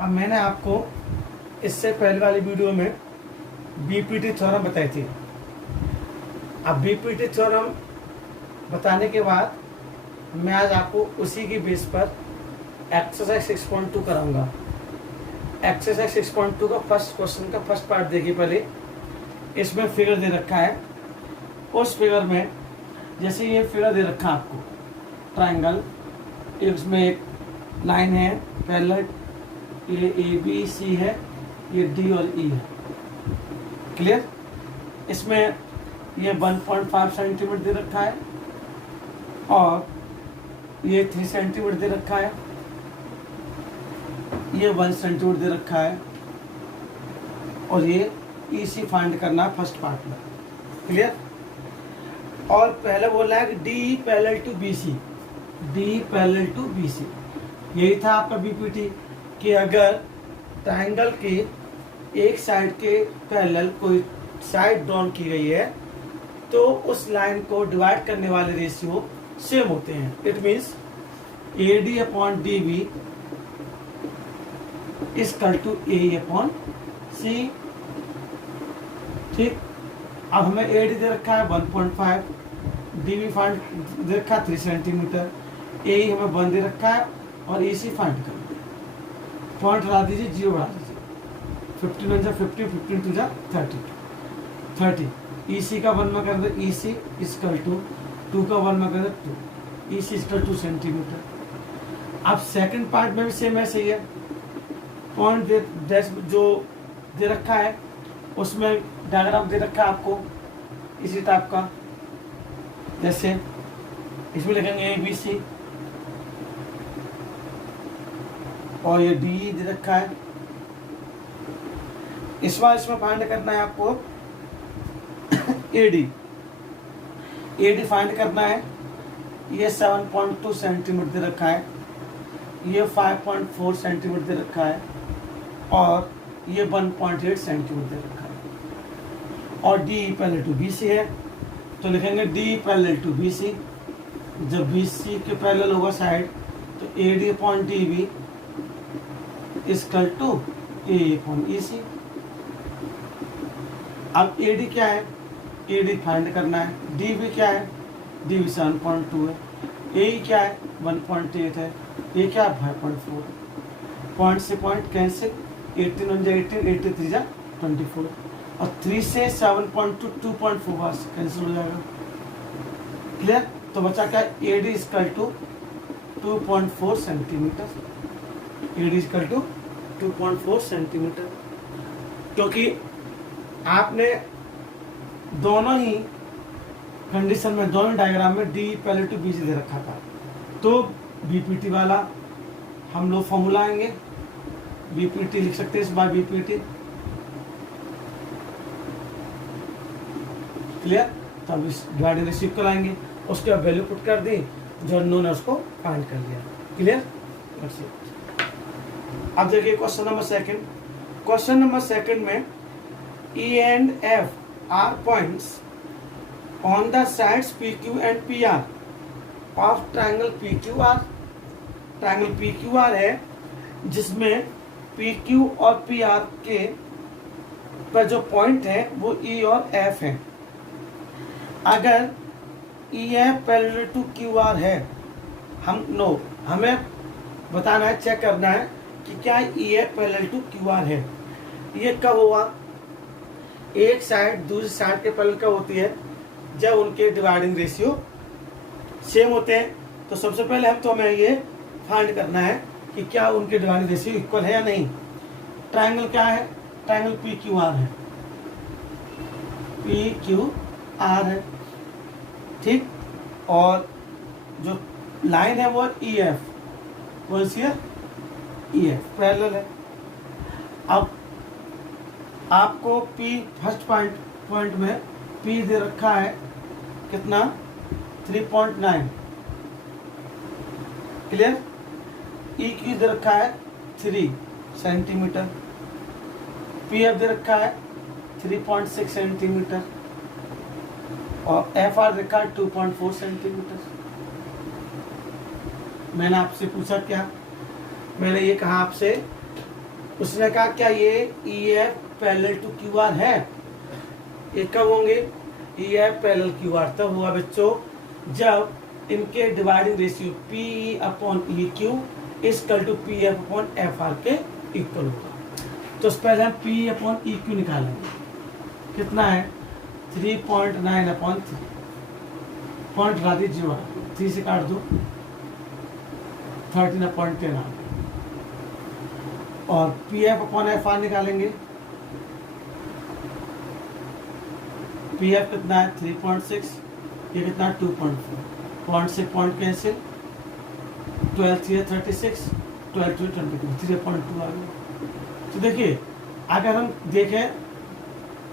अब मैंने आपको इससे पहले वाली वीडियो में बीपीटी थ्योरम बताई थी। अब बीपीटी थ्योरम बताने के बाद मैं आज आपको उसी की बेस पर एक्सरसाइज 6.2 कराऊंगा। एक्सरसाइज 6.2 का फर्स्ट क्वेश्चन का फर्स्ट पार्ट देखिए। पहले इसमें फिगर दे रखा है। उस फिगर में जैसे ये फिगर दे रखा है आपको ट्रायंगल, इसमें एक लाइन है पैरेलल, ये ए बी सी है, ये डी और ई है। क्लियर? इसमें ये 1.5 सेंटीमीटर दे रखा है और ये 3 सेंटीमीटर दे रखा है, ये 1 सेंटीमीटर दे रखा है और ये ईसी फाइंड करना है फर्स्ट पार्ट में। क्लियर? और पहले बोला है कि D parallel to BC, D parallel to BC. यही था आपका बीपीटी कि अगर ट्रायंगल के एक साइड के पैरेलल कोई साइड ड्रॉन की गई है तो उस लाइन को डिवाइड करने वाले रेशियो सेम होते हैं। It means A D upon D B equal to A upon C. ठीक, अब हमें ए डी दे रखा है 1.5, डी बी फाइंड दे रखा है 3 सेंटीमीटर, ए हमें 1 दे रखा है और ए सी फाइंड करना है। पॉइंट हटा दीजिए, 0 बढ़ा दीजिए। 15 जा 50, 15 2 जा 30। ई सी का 1 में कर दे ई सी इक्वल टू 2 का 1 में कर दे 2, ई सी इक्वल 2 सेंटीमीटर। अब सेकंड पार्ट में भी सेम ऐसे ही है। पॉइंट जो दे रखा है उसमें डायग्राम दे रखा है आपको इसी टाइप का। जैसे इसमें लिखेंगे ए बी सी और ये डी दे रखा है। इस बार इसमें फाइंड करना है आपको एडी, एडी फाइंड करना है। ये 7.2 सेंटीमीटर दे रखा है, ये 5.4 सेंटीमीटर दे रखा है और ये 1.8 सेंटीमीटर दे रखा है। और D parallel to B C है तो लिखेंगे D parallel to B C. जब बी सी के पैरेलल होगा साइड तो A D upon D B equal to A upon E C. अब ए डी क्या है, ए डी फाइंड करना है। डी बी क्या है, डी बी 7.2 है। ए क्या है 1.8 है। ए क्या है 5.4 है। पॉइंट से पॉइंट कैंसिल, 18 1 जा 18, 83 जा 24 और 3 से 7.2 2.4 बार कैंसिल हो जाएगा। क्लियर? तो बचा क्या, A D equal to 2.4 centimetre. A D equal to 2.4 centimetre. क्योंकि आपने दोनों ही कंडीशन में, दोनों डायग्राम में D parallel to B C दे रखा था। तो बीपीटी वाला हम लोग फॉर्मूला आएंगे, बीपीटी लिख सकते हैं इस बार बीपीटी। क्लियर? तब इस डिवाइड रेशियो को लाएंगे, उसके बाद वैल्यू पुट कर दी, जो उन्होंने उसको फाइंड कर लिया। क्लियर? अब देखिए question number second. Question number second में E and F are points on the sides PQ and PR of triangle PQR। Triangle PQR है जिसमें PQ और PR के पर जो पॉइंट है वो E और F है। अगर EF पैरेलल टू QR है, हमें बताना है, चेक करना है कि क्या EF पैरेलल टू QR है। ये कब हुआ, एक साइड दूसरी साइड के पैरेलल कब होती है, जब उनके डिवाइडिंग रेशियो सेम होते हैं। तो सबसे पहले हमें ये फाइंड करना है कि क्या उनके डिवाइडिंग रेशियो इक्वल है या नहीं। ट्रायंगल क्या है, ट्रायंगल PQR है, PQR है। ठीक, और जो लाइन है वो EF, कौन सी है, EF पैरेलल है। अब आपको P फर्स्ट पॉइंट में P दे रखा है कितना, 3.9। क्लियर? E की दे रखा है 3 सेंटीमीटर, PF दे रखा है 3.6 सेंटीमीटर और FR दे रखा है 2.4 सेंटीमीटर। मैंने आपसे पूछा क्या, मैंने ये कहा आपसे उसने कहा क्या ये E F parallel to Q R है? ये कब होंगे? E F parallel Q R तब हुआ बच्चों जब इनके dividing ratio P E upon E Q equal to P F upon F R के इक्वल होगा। तो पहले हम पी अपॉन ई क्यू निकालेंगे। कितना है? 3.9 अपॉन 3 पॉइंट हटा दीजिए, 3 से काट दो 13 अपॉन 10 आ गया। और P F upon F are निकालेंगे। पी एफ कितना है? 3.6, ये कितना है? 2.4, पॉइंट से पॉइंट कैंसिल, 12 3 36, 12 2 22, 3.2 आ गया। तो देखिए अगर हम देखें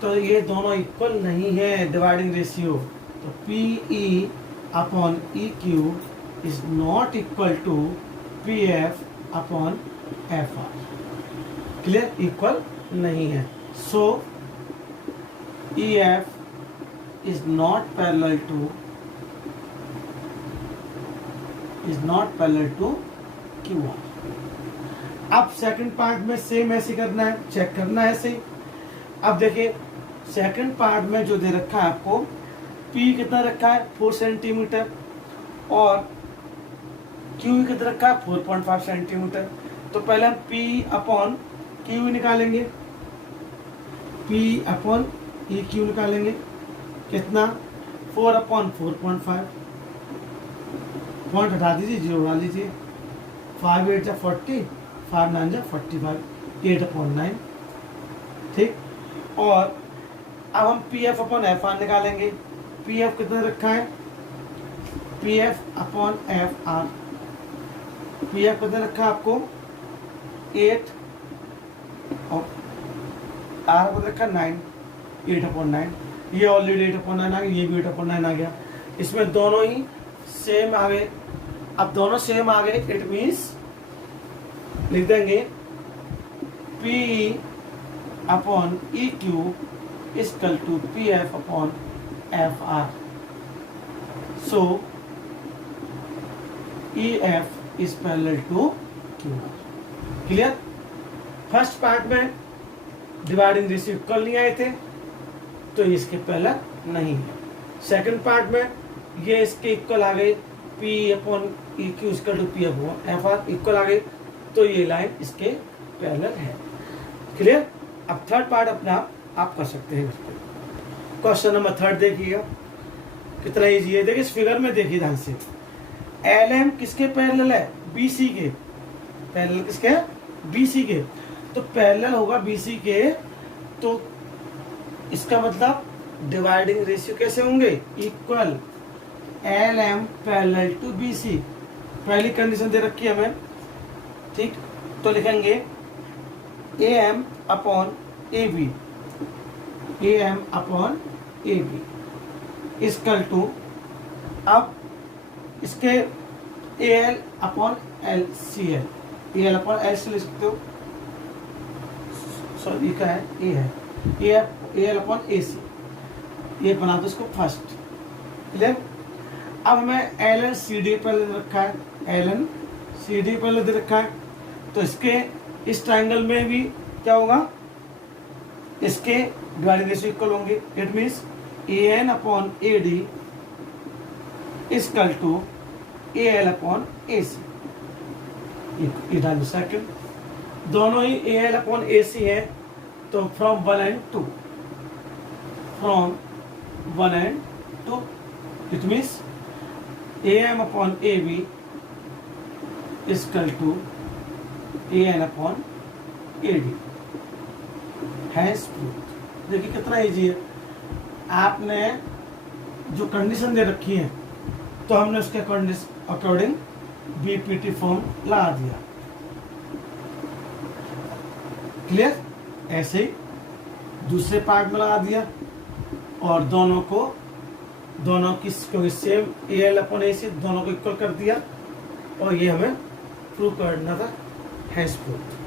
तो ये दोनों इक्वल नहीं है डिवाइडिंग रेशियो। तो P E upon E Q is not equal to P F upon F R. Clear? Equal नहीं है। So E F is not parallel to Q R. अब सेकंड पार्ट में सेम ऐसे करना है, चेक करना है ऐसे ही। अब देखिए सेकंड पार्ट में जो दे रखा है आपको, P कितना रखा है? 4 सेंटीमीटर और Q कितना रखा है? 4.5 सेंटीमीटर। तो पहले हम P अपॉन Q निकालेंगे। P अपॉन ई क्यू निकालेंगे। कितना? 4 अपॉन 4.5, पॉइंट हटा दीजिए, 0 डाल लीजिए। 5 8 जा 40, 5 9 जा 45, 8 अपॉन 9। ठीक। और अब हम P F upon F are निकालेंगे। पी एफ कितना रखा है? P F upon F are. P F कितना रखा है आपको? 8 और आर कितना रखा? 9, 8 अपॉन 9। ये ऑलरेडी 8 अपॉन 9 आ गया, ये भी 8 अपॉन 9 आ गया। इसमें दोनों ही सेम आ गए। अब दोनों सेम आ गए, इट मीन्स लिख देंगे P upon E Q equal to P F upon F R. So E F is parallel to Q R. Clear? First part में डिवाइडिंग रेशियो इक्वल नहीं आए थे तो इसके पैरेलल नहीं है। सेकंड पार्ट में ये इसके इक्वल आ गए, P upon E Q equal to P upon F R equal आ गए, तो ये लाइन इसके पैरेलल है। क्लियर? अब थर्ड पार्ट अपना आप कर सकते हैं। क्वेश्चन नंबर 3 देखिएगा, कितना इजी है। देखिए इस फिगर में देखिए ध्यान से, एल एम किसके पैरेलल है? बीसी के। पैरेलल किसके? बीसी के। तो पैरेलल होगा बीसी के, तो इसका मतलब डिवाइडिंग रेशियो कैसे होंगे? Equal L M parallel to BC. पहली कंडीशन दे रखी है हमें। ठीक, तो लिखेंगे A M upon A B, A M upon A B equal to, अब इसके A L upon L C L, A L upon L C लिख सकते हो। सॉरी ये क्या है? ए है, ए एल अपॉन ए सी, ये बना दो इसको फर्स्ट। क्लियर? अब हमें एल एन सी डी पर रखा है, एल एन सी डी पर दे रखा है, तो इसके इस ट्राइंगल में भी क्या होगा? इसके डिवाइडिंग रेशियो इक्वल होंगे। It means A N upon A D equal to A L upon A C. ये डालो सेकंड। दोनों ही ए एल अपॉन ए सी है, तो from 1 and 2, from 1 and 2, it means A M upon A B equal to A N upon A D. Hence proof. देखिए कितना easy है। आपने जो कंडीशन दे रखी है तो हमने उसके अकॉर्डिंग बीपीटी फॉर्म लगा दिया। क्लियर? ऐसे ही दूसरे पार्ट में लगा दिया और दोनों की same A L upon A सी दोनों को इक्वल कर दिया और ये हमें प्रूव करना था। Hence proof.